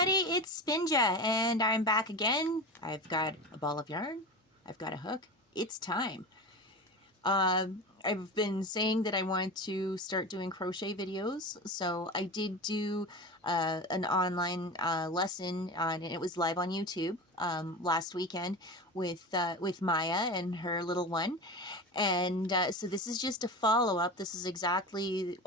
everybody, it's Spinja, and I'm back again. I've got a ball of yarn, I've got a hook. It's time. I've been saying that I want to start doing crochet videos, so I did do an online lesson, and it was live on YouTube last weekend with Maya and her little one. And so this is just a follow-up. This is exactly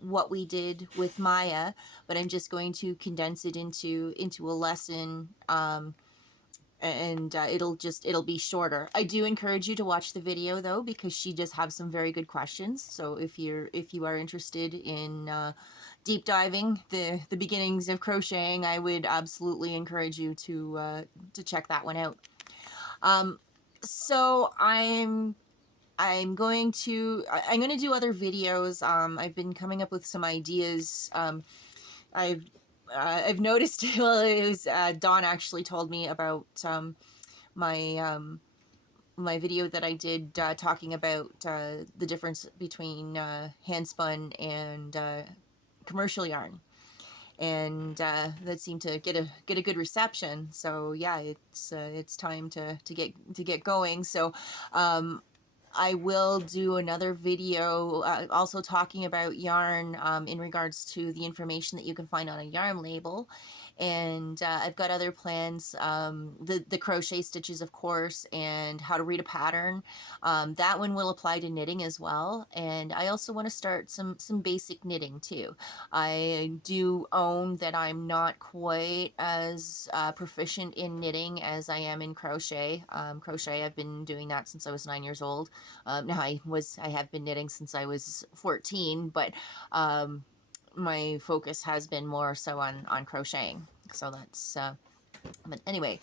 what we did with Maya, but I'm just going to condense it into a lesson, and it'll be shorter. I do encourage you to watch the video though, because she does have some very good questions. So if you are interested in deep diving the beginnings of crocheting, I would absolutely encourage you to check that one out. So I'm going to do other videos. I've been coming up with some ideas. I've noticed, well, it was Dawn actually told me about my my video that I did talking about the difference between hand spun and commercial yarn, and that seemed to get a good reception. So yeah, it's time to get going. So I will do another video also talking about yarn in regards to the information that you can find on a yarn label. And I've got other plans, the crochet stitches, of course, and how to read a pattern. That one will apply to knitting as well. And I also want to start some basic knitting too. I do own that I'm not quite as proficient in knitting as I am in crochet. Crochet, I've been doing that since I was 9 years old. Now I have been knitting since I was 14, but my focus has been more so on crocheting. So that's but anyway,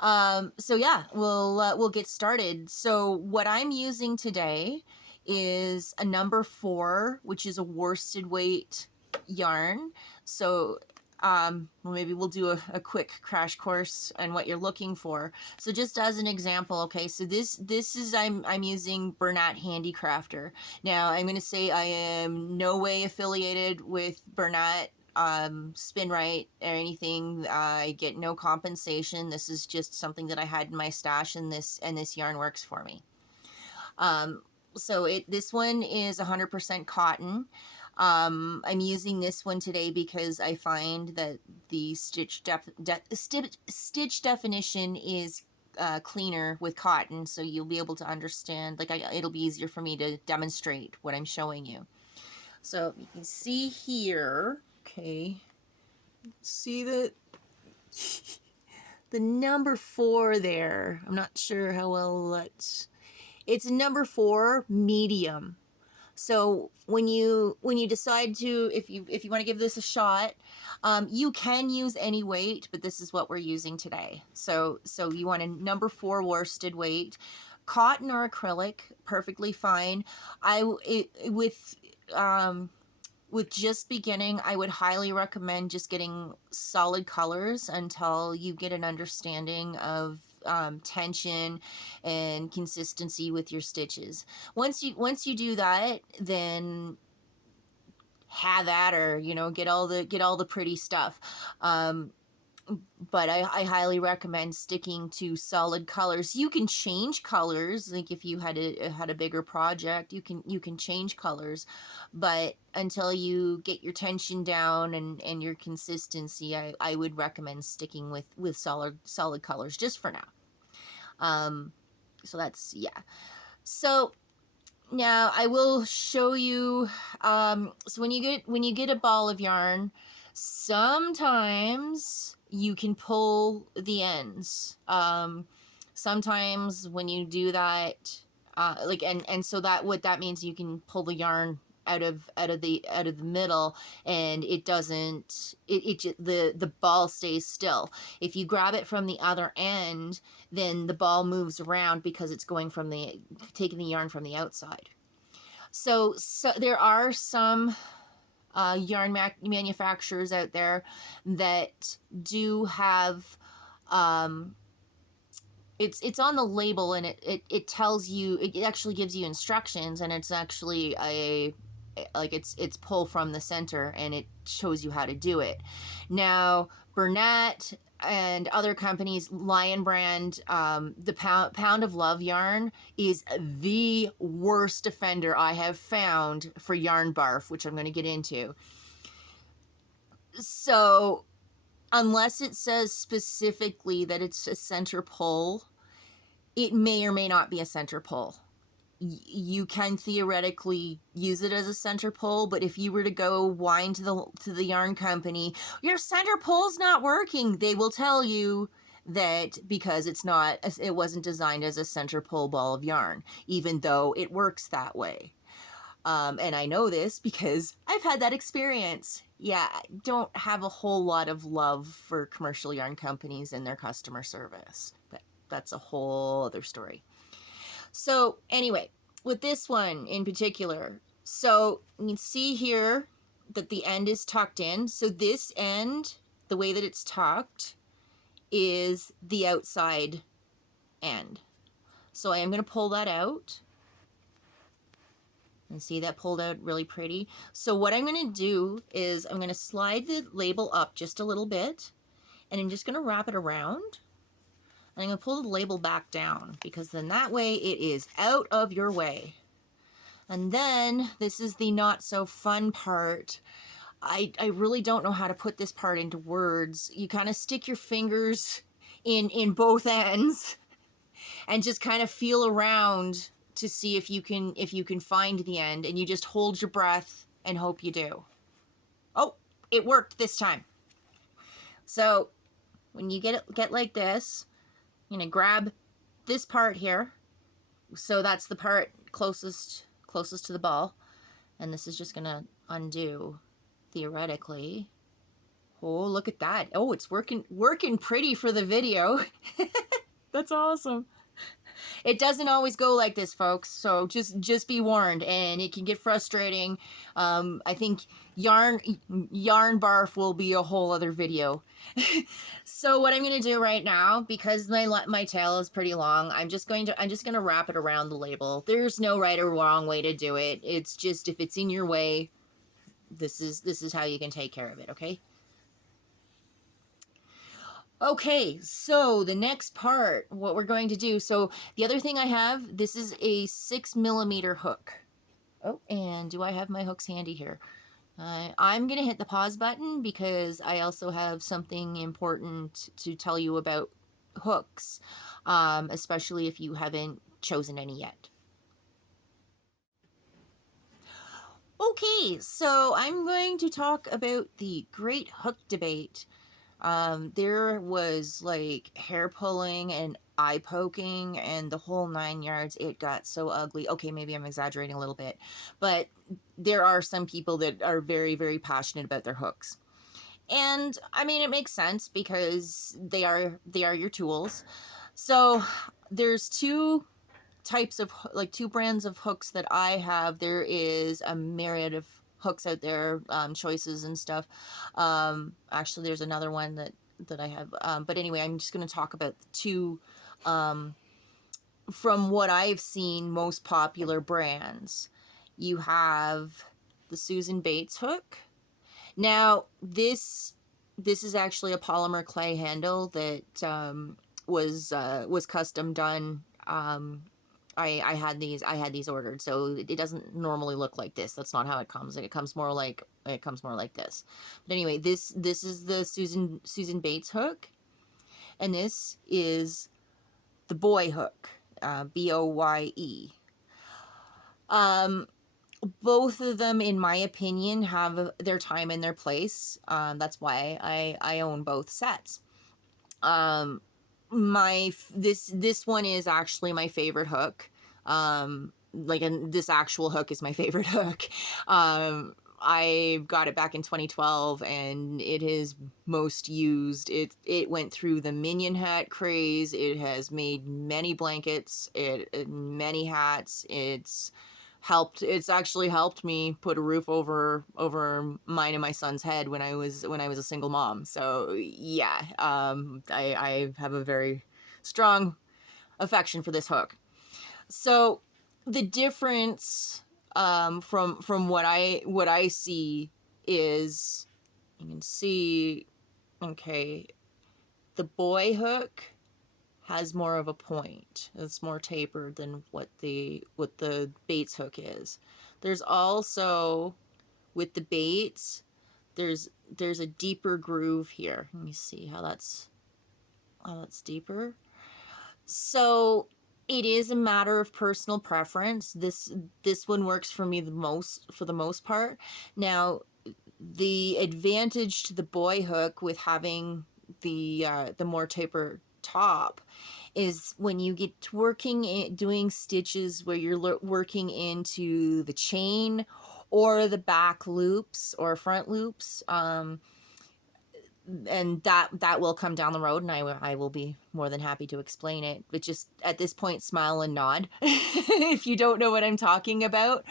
so yeah, we'll get started. So what I'm using today is a number 4, which is a worsted weight yarn. So well, maybe we'll do a quick crash course on what you're looking for. So just as an example, okay, so this is I'm using Bernat Handicrafter. Now I'm going to say I am no way affiliated with Bernat Spin Right or anything. I get no compensation. This is just something that I had in my stash, and this yarn works for me. So this one is 100% cotton. I'm using this one today because I find that the stitch definition is cleaner with cotton, so you'll be able to understand, like it'll be easier for me to demonstrate what I'm showing you. So you can see here, okay, see the number 4 there. I'm not sure how well it's a number 4 medium. So when you decide to, if you want to give this a shot, you can use any weight, but this is what we're using today. So you want a number 4 worsted weight, cotton or acrylic, perfectly fine. With just beginning, I would highly recommend just getting solid colors until you get an understanding of tension and consistency with your stitches. Once you do that, then have at her, you know, get all the pretty stuff. But I highly recommend sticking to solid colors. You can change colors, like if you had a bigger project, you can change colors, but until you get your tension down and your consistency, I would recommend sticking with solid colors just for now. So that's, yeah. So now I will show you, so when you get a ball of yarn, sometimes you can pull the ends. Sometimes when you do that, like, and so that what that means, you can pull the yarn out of the middle, and it doesn't, the ball stays still. If you grab it from the other end, then the ball moves around because it's going from taking the yarn from the outside. So there are some yarn manufacturers out there that do have, it's on the label, and it tells you, it actually gives you instructions, and it's actually a like it's pull from the center, and it shows you how to do it. Now, Bernat and other companies, Lion Brand, the Pound of Love yarn is the worst offender I have found for yarn barf, which I'm going to get into. So unless it says specifically that it's a center pull, it may or may not be a center pull. You can theoretically use it as a center pull, but if you were to go whine to the yarn company, your center pull's not working, they will tell you that because it wasn't designed as a center pull ball of yarn, even though it works that way. And I know this because I've had that experience. Yeah, I don't have a whole lot of love for commercial yarn companies and their customer service, but that's a whole other story. So anyway, with this one in particular, so you can see here that the end is tucked in. So this end, the way that it's tucked, is the outside end. So I am going to pull that out. And see that pulled out really pretty. So what I'm going to do is I'm going to slide the label up just a little bit, and I'm just going to wrap it around. And I'm going to pull the label back down, because then that way it is out of your way. And then this is the not so fun part. I really don't know how to put this part into words. You kind of stick your fingers in both ends and just kind of feel around to see if you can find the end, and you just hold your breath and hope you do. Oh, it worked this time. So when you get like this, you're gonna grab this part here. So that's the part closest to the ball, and this is just gonna undo theoretically. Oh, look at that. Oh, it's working pretty for the video. That's awesome. It doesn't always go like this, folks, so just be warned, and it can get frustrating. I think yarn barf will be a whole other video. So what I'm going to do right now, because my tail is pretty long, I'm just going to wrap it around the label. There's no right or wrong way to do it. It's just, if it's in your way, this is how you can take care of it, okay? Okay, so the next part, what we're going to do, so the other thing I have, this is a 6mm hook. Oh, and do I have my hooks handy here? I'm going to hit the pause button because I also have something important to tell you about hooks, especially if you haven't chosen any yet. Okay, so I'm going to talk about the great hook debate. There was like hair pulling and eye poking and the whole 9 yards. It got so ugly. Okay, maybe I'm exaggerating a little bit, but there are some people that are very, very passionate about their hooks. And I mean, it makes sense because they are your tools. So there's two brands of hooks that I have. There is a myriad of hooks out there, choices and stuff. Actually, there's another one that I have. But anyway, I'm just going to talk about the two, from what I've seen, most popular brands. You have the Susan Bates hook. Now, this is actually a polymer clay handle that was custom done. I had these ordered, so it doesn't normally look like this. That's not how it comes. It comes more like this. But anyway, this is the Susan Bates hook, and this is the Boye hook, Boye. Both of them, in my opinion, have their time and their place. That's why I own both sets. This one is actually my favorite hook. This actual hook is my favorite hook. I got it back in 2012, and it is most used. It went through the minion hat craze. It has made many blankets, many hats. It's actually helped me put a roof over mine and my son's head when I was a single mom. So yeah, I have a very strong affection for this hook. So the difference from what I see is, you can see, okay, the boy hook has more of a point. It's more tapered than what the Bates hook is. There's also, with the Bates, there's a deeper groove here. Let me see how that's deeper. So it is a matter of personal preference. This one works for me for the most part. Now, the advantage to the boy hook with having the more taper top is when you get doing stitches where you're working into the chain or the back loops or front loops, and that will come down the road, and I will be more than happy to explain it, but just at this point, smile and nod if you don't know what I'm talking about.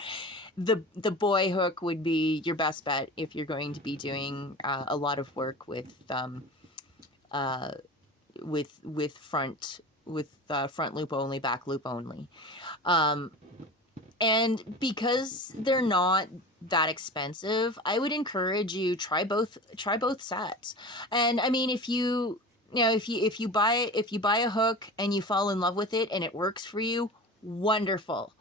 The boy hook would be your best bet if you're going to be doing a lot of work with front loop only, back loop only. And because they're not that expensive, I would encourage you try both sets. And I mean, if you buy a hook and you fall in love with it and it works for you, wonderful.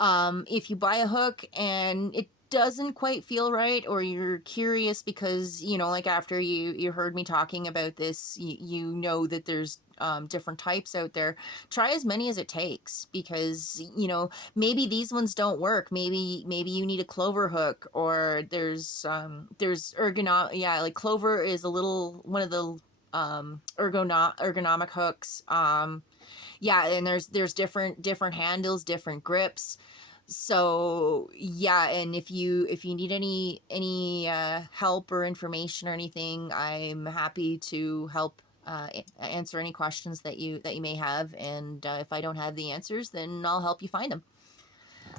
If you buy a hook and it doesn't quite feel right, or you're curious because, like after you heard me talking about this, you know that there's different types out there, try as many as it takes, because, maybe these ones don't work. Maybe you need a clover hook, or there's like clover is one of the ergonomic hooks. Yeah, and there's different handles, different grips. So yeah, and if you need any help or information or anything, I'm happy to help answer any questions that you may have. And if I don't have the answers, then I'll help you find them.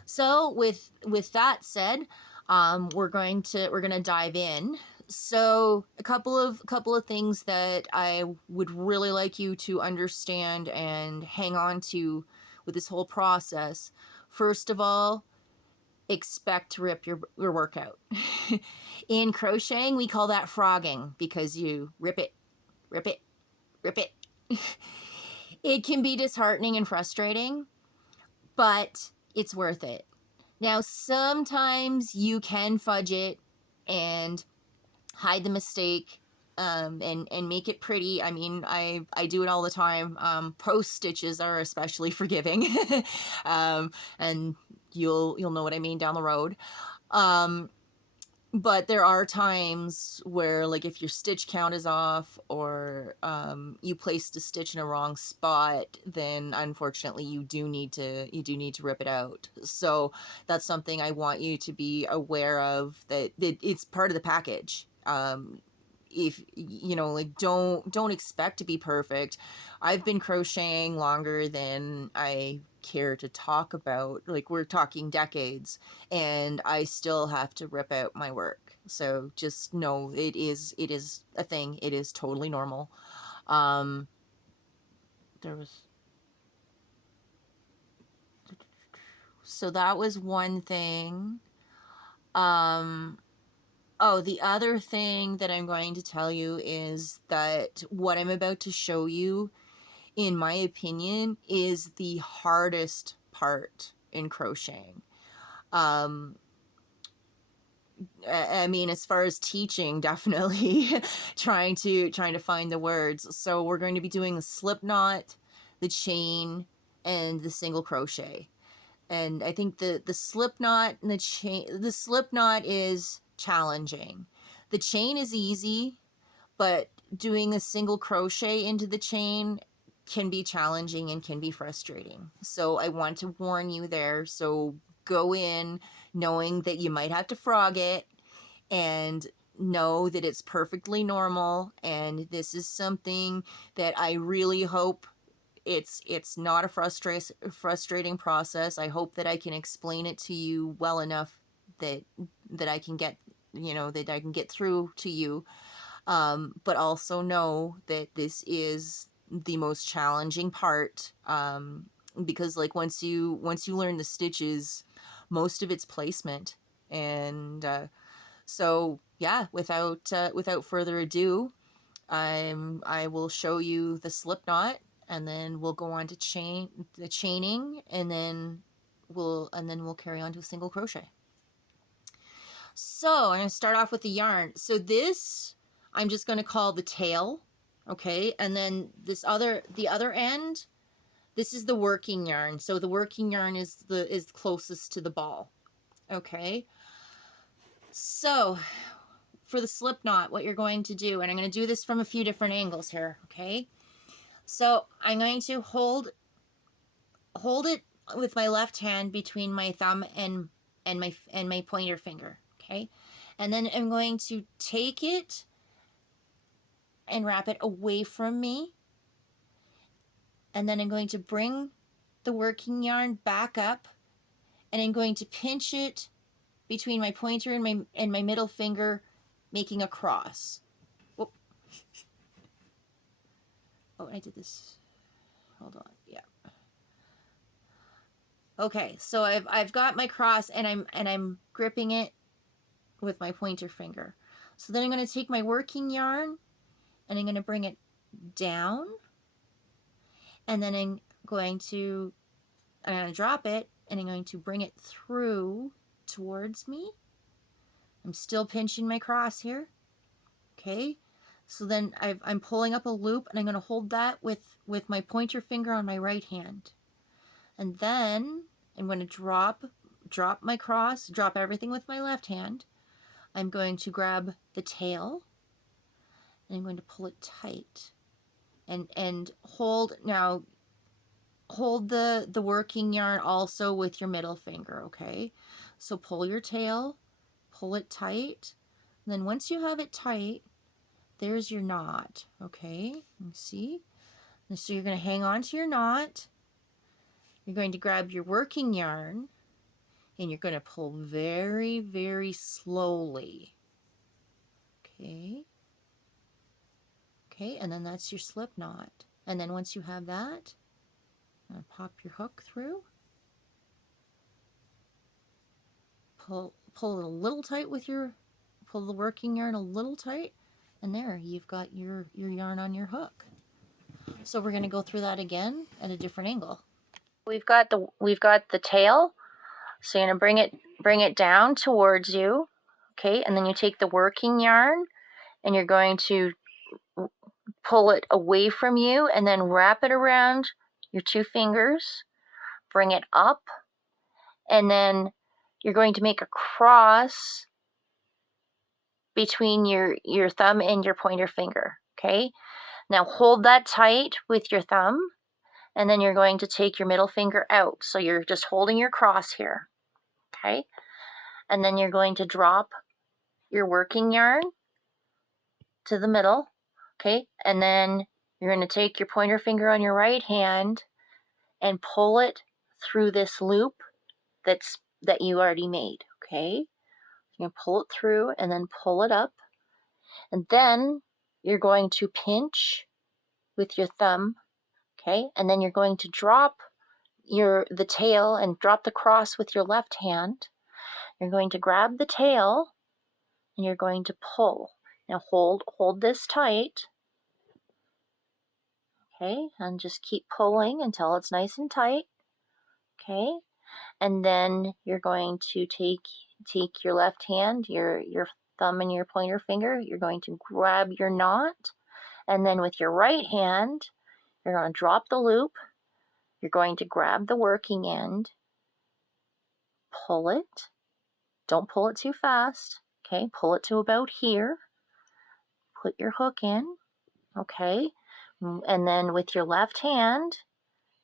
So with that said, we're gonna dive in. So a couple of things that I would really like you to understand and hang on to with this whole process. First of all, expect to rip your workout. In crocheting, we call that frogging, because you rip it, rip it, rip it. It can be disheartening and frustrating, but it's worth it. Now, sometimes you can fudge it and hide the mistake, and make it pretty. I mean, I do it all the time. Post stitches are especially forgiving, and you'll know what I mean down the road. But there are times where, like, if your stitch count is off, or you placed a stitch in a wrong spot, then unfortunately you do need to rip it out. So that's something I want you to be aware of, that it's part of the package. If like, don't expect to be perfect. I've been crocheting longer than I care to talk about. Like, we're talking decades, and I still have to rip out my work. So just know it is a thing. It is totally normal. So that was one thing. Oh, the other thing that I'm going to tell you is that what I'm about to show you, in my opinion, is the hardest part in crocheting. I mean, as far as teaching, definitely trying to find the words. So we're going to be doing the slip knot, the chain, and the single crochet. And I think the slip knot and the slip knot is challenging. The chain is easy, but doing a single crochet into the chain can be challenging and can be frustrating. So I want to warn you there. So go in knowing that you might have to frog it, and know that it's perfectly normal. And this is something that I really hope it's not a frustrating process. I hope that I can explain it to you well enough that I can get through to you. But also know that this is the most challenging part, because, like, once you learn the stitches, most of its placement. And so yeah, without further ado, I will show you the slip knot, and then we'll go on to the chaining, and then we'll carry on to a single crochet. So I'm going to start off with the yarn. So this I'm just going to call the tail, okay? And then the other end, this is the working yarn. So the working yarn is closest to the ball, okay? So for the slip knot, what you're going to do, and I'm going to do this from a few different angles here, okay? So I'm going to hold it with my left hand between my thumb and my pointer finger, okay? And then I'm going to take it and wrap it away from me. And then I'm going to bring the working yarn back up, and I'm going to pinch it between my pointer and my middle finger, making a cross. Oh, I did this. Hold on. Yeah. Okay, so I've got my cross, and I'm gripping it with my pointer finger. So then I'm going to take my working yarn, and I'm going to bring it down, and then I'm going to drop it, and I'm going to bring it through towards me. I'm still pinching my cross here. Okay, so then I'm pulling up a loop, and I'm going to hold that with my pointer finger on my right hand. And then I'm going to drop my cross, drop everything with my left hand. I'm going to grab the tail, and I'm going to pull it tight. And hold the working yarn also with your middle finger, okay? So pull your tail, pull it tight. And then once you have it tight, there's your knot, okay? You see? And so you're going to hang on to your knot. You're going to grab your working yarn, and you're going to pull very, very slowly. Okay. Okay, and then that's your slip knot. And then once you have that, pop your hook through. Pull it a little tight pull the working yarn a little tight, and there you've got your yarn on your hook. So we're going to go through that again at a different angle. We've got the tail. So you're going to bring it down towards you, okay? And then you take the working yarn, and you're going to pull it away from you, and then wrap it around your two fingers, bring it up, and then you're going to make a cross between your thumb and your pointer finger, okay? Now hold that tight with your thumb, and then you're going to take your middle finger out. So you're just holding your cross here, okay? And then you're going to drop your working yarn to the middle, okay? And then you're going to take your pointer finger on your right hand and pull it through this loop that you already made, okay? You're going to pull it through and then pull it up. And then you're going to pinch with your thumb, okay? And then you're going to drop the tail and drop the cross with your left hand. You're going to grab the tail, and you're going to pull. Now hold this tight, okay? And just keep pulling until it's nice and tight, okay? And then you're going to take your left hand, your thumb and your pointer finger, you're going to grab your knot, and then with your right hand, you're going to drop the loop, you're going to grab the working end, pull it, don't pull it too fast, okay? Pull it to about here, put your hook in, okay? And then with your left hand,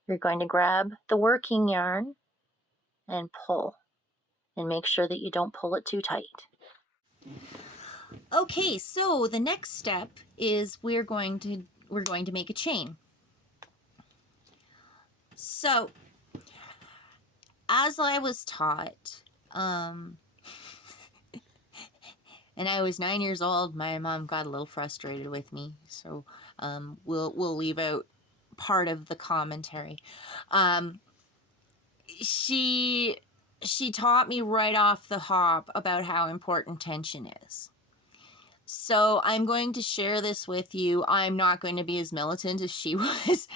you're going to grab the working yarn and pull, and make sure that you don't pull it too tight. Okay, so the next step is we're going to make a chain. So, as I was taught, and I was 9 years old, my mom got a little frustrated with me, so we'll leave out part of the commentary. She she taught me right off the hop about how important tension is. So I'm going to share this with you. I'm not going to be as militant as she was.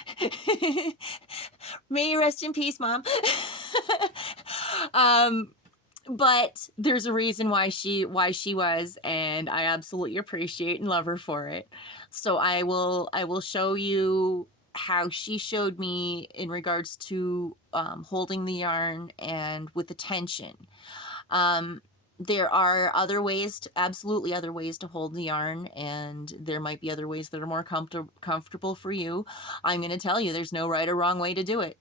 May you rest in peace, Mom. But there's a reason why she was, and I absolutely appreciate and love her for it. So I will show you how she showed me in regards to holding the yarn and with the tension. There are other ways, absolutely other ways to hold the yarn, and there might be other ways that are more comfortable for you. I'm going to tell you, there's no right or wrong way to do it.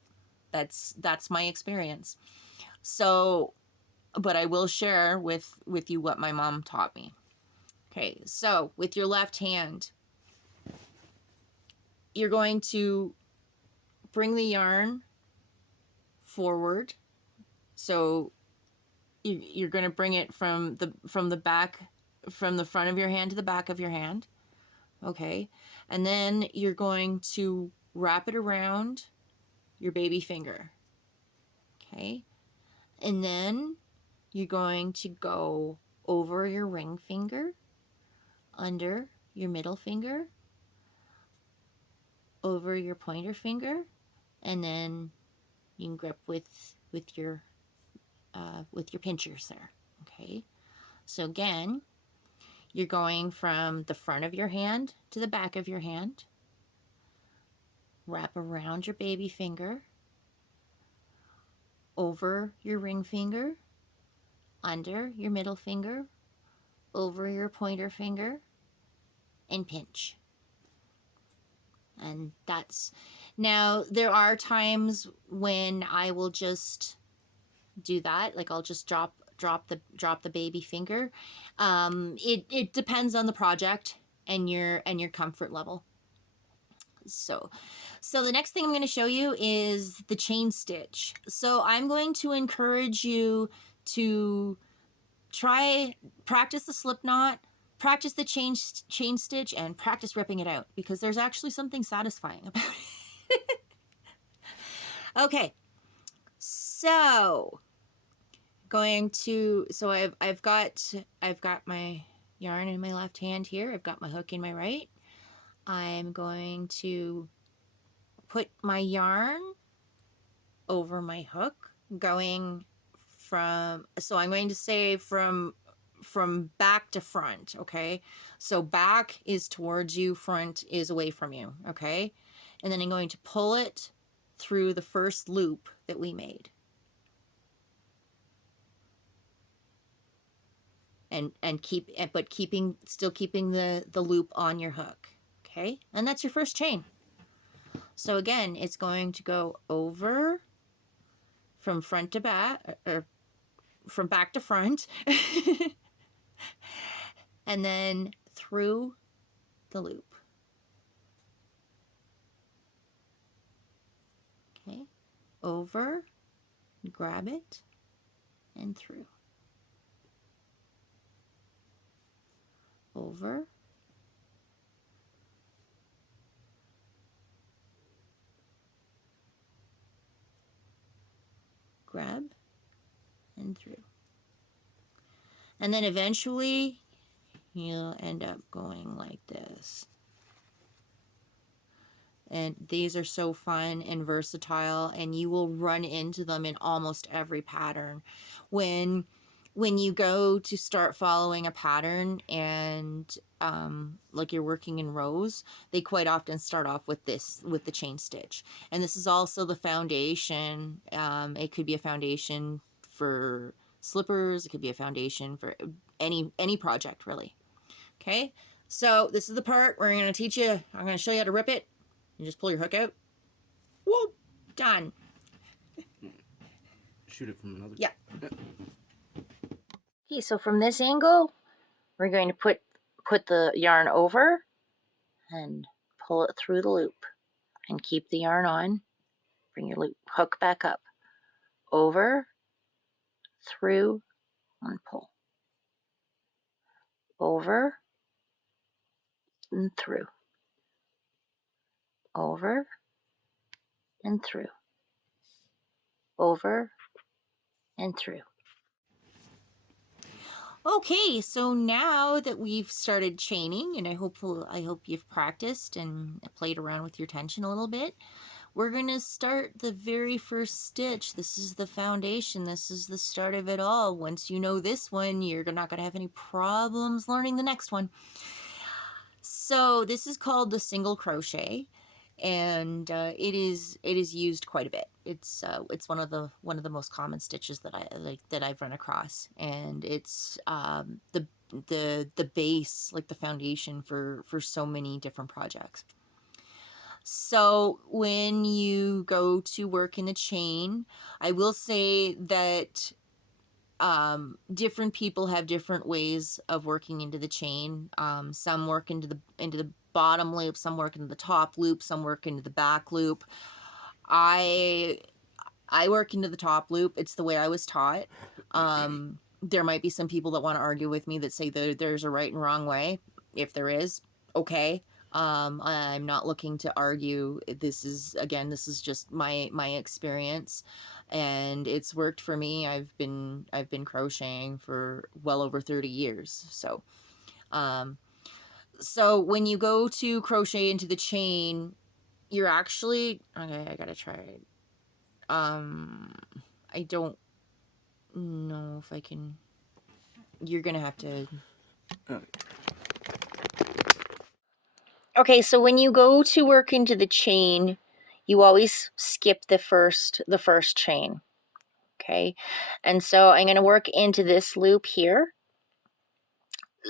That's my experience. So, but I will share with you what my mom taught me. Okay, so with your left hand, you're going to bring the yarn forward. So you're going to bring it from the back, from the front of your hand to the back of your hand. Okay, and then you're going to wrap it around your baby finger. Okay, and then you're going to go over your ring finger, under your middle finger, over your pointer finger, and then you can grip with your pinchers there. Okay, so again, you're going from the front of your hand to the back of your hand, wrap around your baby finger, over your ring finger, under your middle finger, over your pointer finger, and pinch. And that's, now there are times when I will just do that, like I'll just drop the baby finger. It depends on the project and your comfort level. So the next thing I'm going to show you is the chain stitch. So I'm going to encourage you to practice the slip knot, practice the chain stitch, and practice ripping it out, because there's actually something satisfying about it. Okay, so I've got my yarn in my left hand here. I've got my hook in my right. I'm going to put my yarn over my hook, going from, so I'm going to say from back to front. Okay, so back is towards you, front is away from you. Okay, and then I'm going to pull it through the first loop that we made, and still keeping the loop on your hook. Okay, and that's your first chain. So again, it's going to go over from front to back, or from back to front, and then through the loop. Okay, over, grab it, and through. Over, grab, and through. And then eventually you'll end up going like this. And these are so fun and versatile, and you will run into them in almost every pattern. When you go to start following a pattern, and like you're working in rows, they quite often start off with the chain stitch. And this is also the foundation. It could be a foundation for slippers, it could be a foundation for any project, really. Okay, so this is the part where I'm going to show you how to rip it. You just pull your hook out. Whoop! Done. Shoot it from another. Yeah. Okay, so from this angle, we're going to put the yarn over and pull it through the loop, and keep the yarn on. Bring your hook back up, over, through, and pull. Over and through. Over and through. Over and through. Okay, so now that we've started chaining, and I hope you've practiced and played around with your tension a little bit, we're gonna start the very first stitch. This is the foundation. This is the start of it all. Once you know this one, you're not gonna have any problems learning the next one. So this is called the single crochet, and it is used quite a bit. It's one of the most common stitches that I've run across, and it's the base, like the foundation for so many different projects. So when you go to work in a chain, I will say that different people have different ways of working into the chain. Some work into the bottom loop, some work into the top loop, some work into the back loop. I work into the top loop. It's the way I was taught. There might be some people that want to argue with me that say there's a right and wrong way. If there is, okay. I'm not looking to argue. This is just my experience, and it's worked for me. I've been crocheting for well over 30 years. So when you go to crochet into the chain, you're actually, okay, I gotta try it. I don't know if I can. You're gonna have to. Okay, so when you go to work into the chain, you always skip the first chain. Okay, and so I'm going to work into this loop here.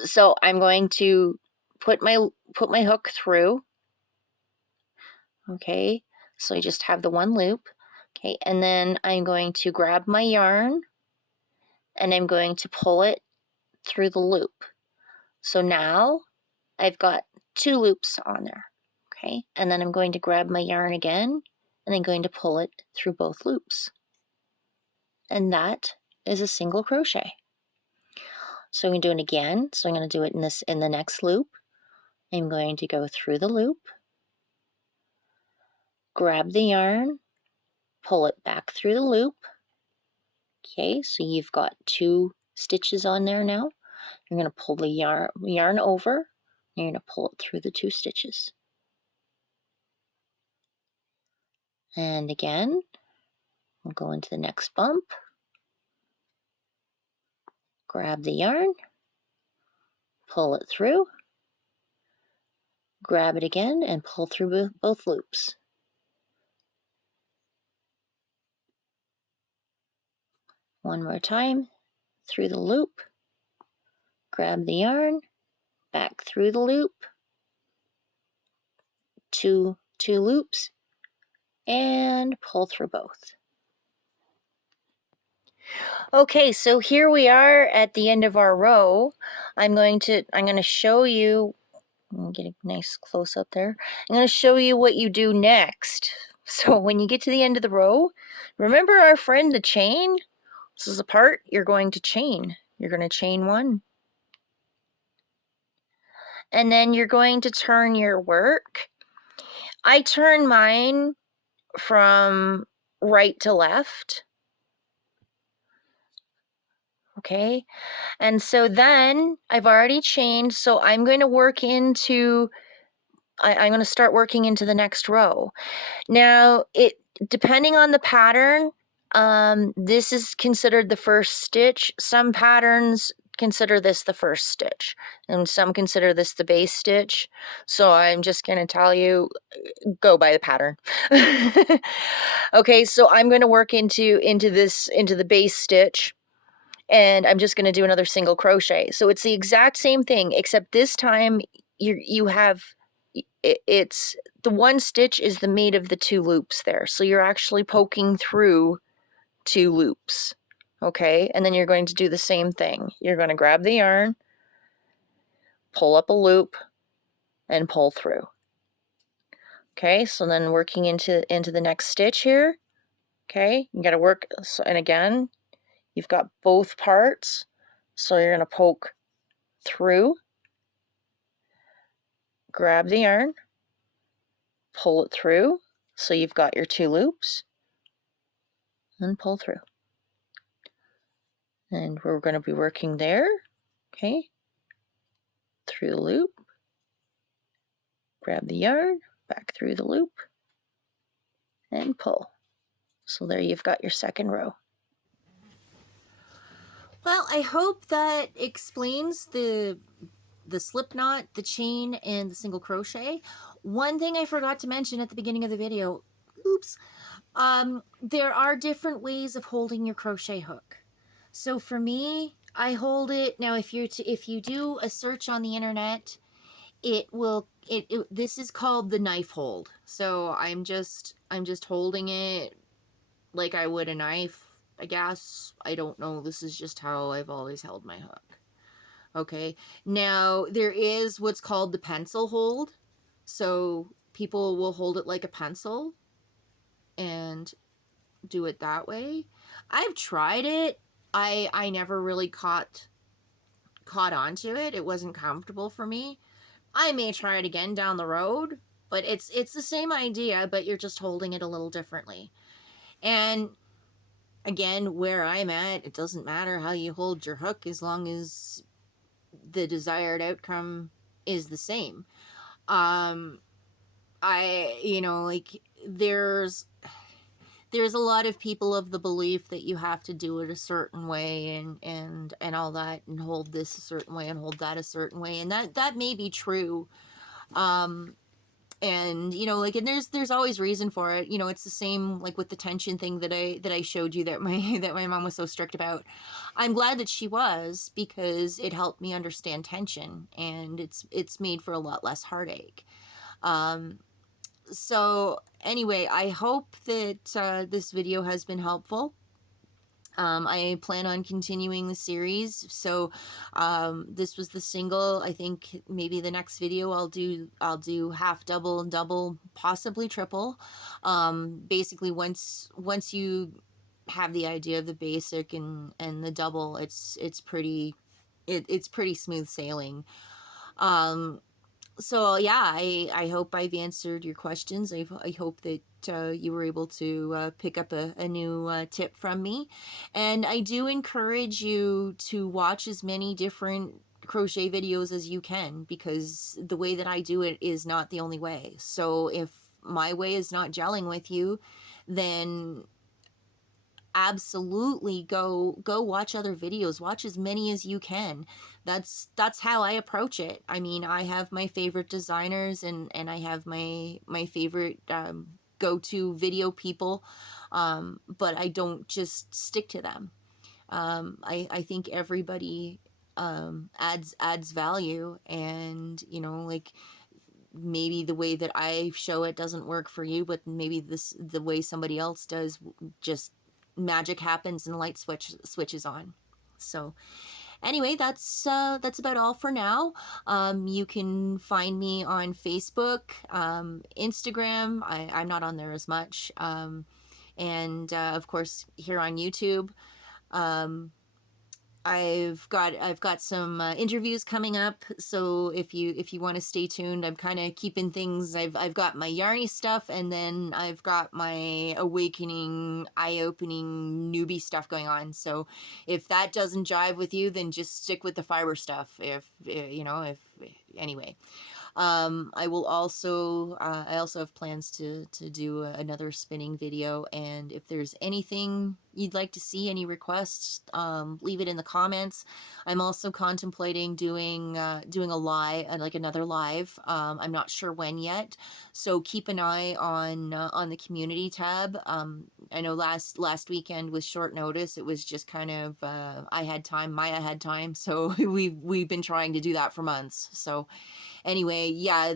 So I'm going to put my hook through. Okay, so I just have the one loop. Okay, and then I'm going to grab my yarn and I'm going to pull it through the loop. So now I've got 2 loops on there. Okay, and then I'm going to grab my yarn again and I'm going to pull it through both loops. And that is a single crochet. So I'm going to do it again. So I'm going to do it in the next loop. I'm going to go through the loop, grab the yarn, pull it back through the loop. Okay, so you've got 2 stitches on there now. You're going to pull the yarn over. You're going to pull it through the 2 stitches. And again, we'll go into the next bump. Grab the yarn, pull it through, grab it again, and pull through both loops. One more time, through the loop, grab the yarn, back through the loop, two loops, and pull through both. Okay, so here we are at the end of our row. I'm going to show you, get a nice close up there. I'm going to show you what you do next. So when you get to the end of the row, remember our friend the chain? This is the part you're going to chain. You're going to chain 1. And then you're going to turn your work. I turn mine from right to left. Okay, and so then I've already chained, so I'm going to work into, I'm going to start working into the next row. Now, depending on the pattern, this is considered the first stitch. Some patterns consider this the first stitch, and some consider this the base stitch. So I'm just going to tell you, go by the pattern. Okay, so I'm going to work into the base stitch. And I'm just going to do another single crochet. So it's the exact same thing, except this time you have, it's the one stitch is the made of the 2 loops there. So you're actually poking through 2 loops. Okay, and then you're going to do the same thing. You're going to grab the yarn, pull up a loop, and pull through. Okay, so then working into the next stitch here. Okay, you got to work, and again, you've got both parts. So you're going to poke through, grab the yarn, pull it through, so you've got your 2 loops, and pull through. And we're going to be working there. Okay. Through the loop. Grab the yarn, back through the loop, and pull. So there you've got your second row. Well, I hope that explains the slip knot, the chain, and the single crochet. One thing I forgot to mention at the beginning of the video, oops, there are different ways of holding your crochet hook. So for me, I hold it, now if you do a search on the internet, this is called the knife hold. So I'm just holding it like I would a knife, I guess. I don't know, this is just how I've always held my hook. Okay, now there is what's called the pencil hold. So people will hold it like a pencil and do it that way. I've tried it. I never really caught onto it. It wasn't comfortable for me. I may try it again down the road, but it's the same idea, but you're just holding it a little differently. And again, where I'm at, it doesn't matter how you hold your hook as long as the desired outcome is the same. There's a lot of people of the belief that you have to do it a certain way and all that, and hold this a certain way and hold that a certain way, and that may be true. And and there's always reason for it. It's the same like with the tension thing that I showed you that my mom was so strict about. I'm glad that she was, because it helped me understand tension, and it's made for a lot less heartache. So anyway, I hope that this video has been helpful. I plan on continuing the series. So this was the single. I think maybe the next video I'll do half, double, double, possibly triple. Basically, once you have the idea of the basic and the double, it's pretty smooth sailing. So yeah, I hope I've answered your questions. I hope that you were able to pick up a new tip from me. And I do encourage you to watch as many different crochet videos as you can, because the way that I do it is not the only way. So if my way is not gelling with you, then absolutely go watch other videos. Watch as many as you can. That's how I approach it. I mean, I have my favorite designers, and I have my favorite go-to video people, but I don't just stick to them. I think everybody adds value, and like maybe the way that I show it doesn't work for you, but maybe the way somebody else does, just magic happens and the light switches on. So anyway, that's about all for now. You can find me on Facebook, Instagram. I'm not on there as much, and of course here on YouTube. I've got some interviews coming up, so if you want to stay tuned, I'm kind of keeping things. I've got my yarny stuff, and then I've got my awakening, eye-opening newbie stuff going on. So if that doesn't jive with you, then just stick with the fiber stuff. If anyway. I also have plans to do another spinning video, and if there's anything you'd like to see, any requests, leave it in the comments. I'm also contemplating doing a live, like another live. I'm not sure when yet, so keep an eye on the community tab. I know last weekend was short notice. It was just kind of I had time, Maya had time, so we've been trying to do that for months. So anyway, yeah,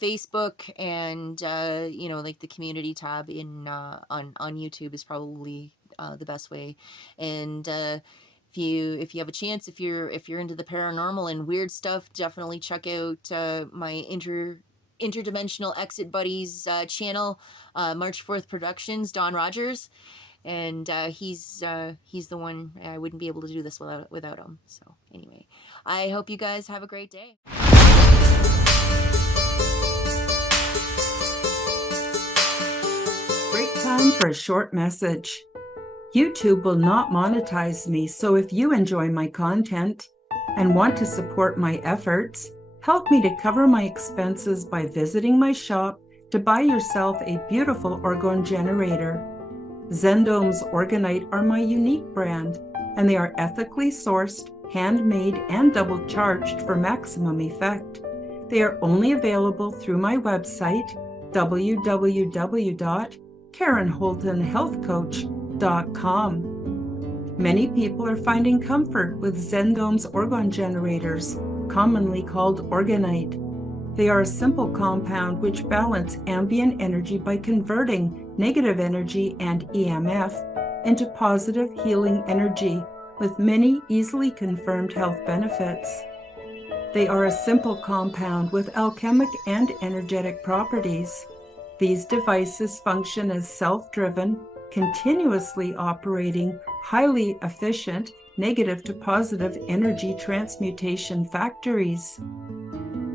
Facebook and like the community tab on YouTube is probably the best way. And if you have a chance, if you're into the paranormal and weird stuff, definitely check out my interdimensional exit buddies channel, March 4th Productions, Don Rogers. And he's the one. I wouldn't be able to do this without him. So anyway, I hope you guys have a great day. Great time for a short message. YouTube will not monetize me, so if you enjoy my content and want to support my efforts, help me to cover my expenses by visiting my shop to buy yourself a beautiful orgone generator. Zendome's Orgonite are my unique brand, and they are ethically sourced, handmade, and double charged for maximum effect. They are only available through my website, www.KarenHoltonHealthCoach.com. Many people are finding comfort with Zendome's orgone generators, commonly called Orgonite. They are a simple compound which balance ambient energy by converting negative energy and EMF into positive healing energy with many easily confirmed health benefits. They are a simple compound with alchemic and energetic properties. These devices function as self-driven, continuously operating, highly efficient, negative to positive energy transmutation factories.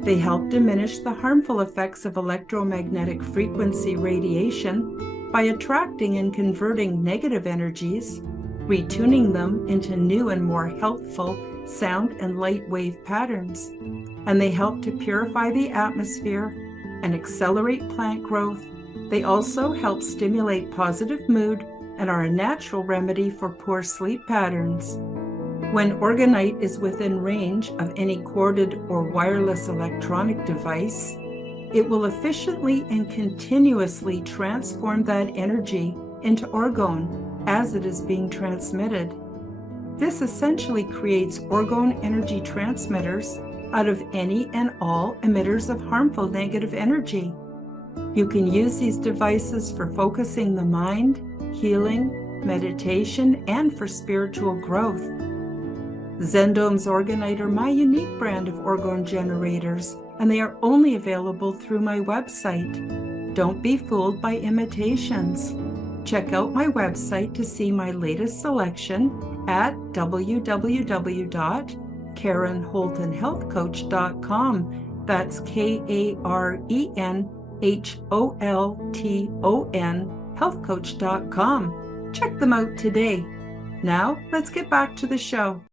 They help diminish the harmful effects of electromagnetic frequency radiation by attracting and converting negative energies, retuning them into new and more healthful sound and light wave patterns. And they help to purify the atmosphere and accelerate plant growth. They also help stimulate positive mood and are a natural remedy for poor sleep patterns. When Orgonite is within range of any corded or wireless electronic device, it will efficiently and continuously transform that energy into orgone as it is being transmitted. This essentially creates orgone energy transmitters out of any and all emitters of harmful negative energy. You can use these devices for focusing the mind, healing, meditation, and for spiritual growth. Zendome's Orgonite are my unique brand of orgone generators, and they are only available through my website. Don't be fooled by imitations. Check out my website to see my latest selection at www.KarenHoltonHealthCoach.com. That's KarenHolton healthcoach.com. Check them out today. Now, let's get back to the show.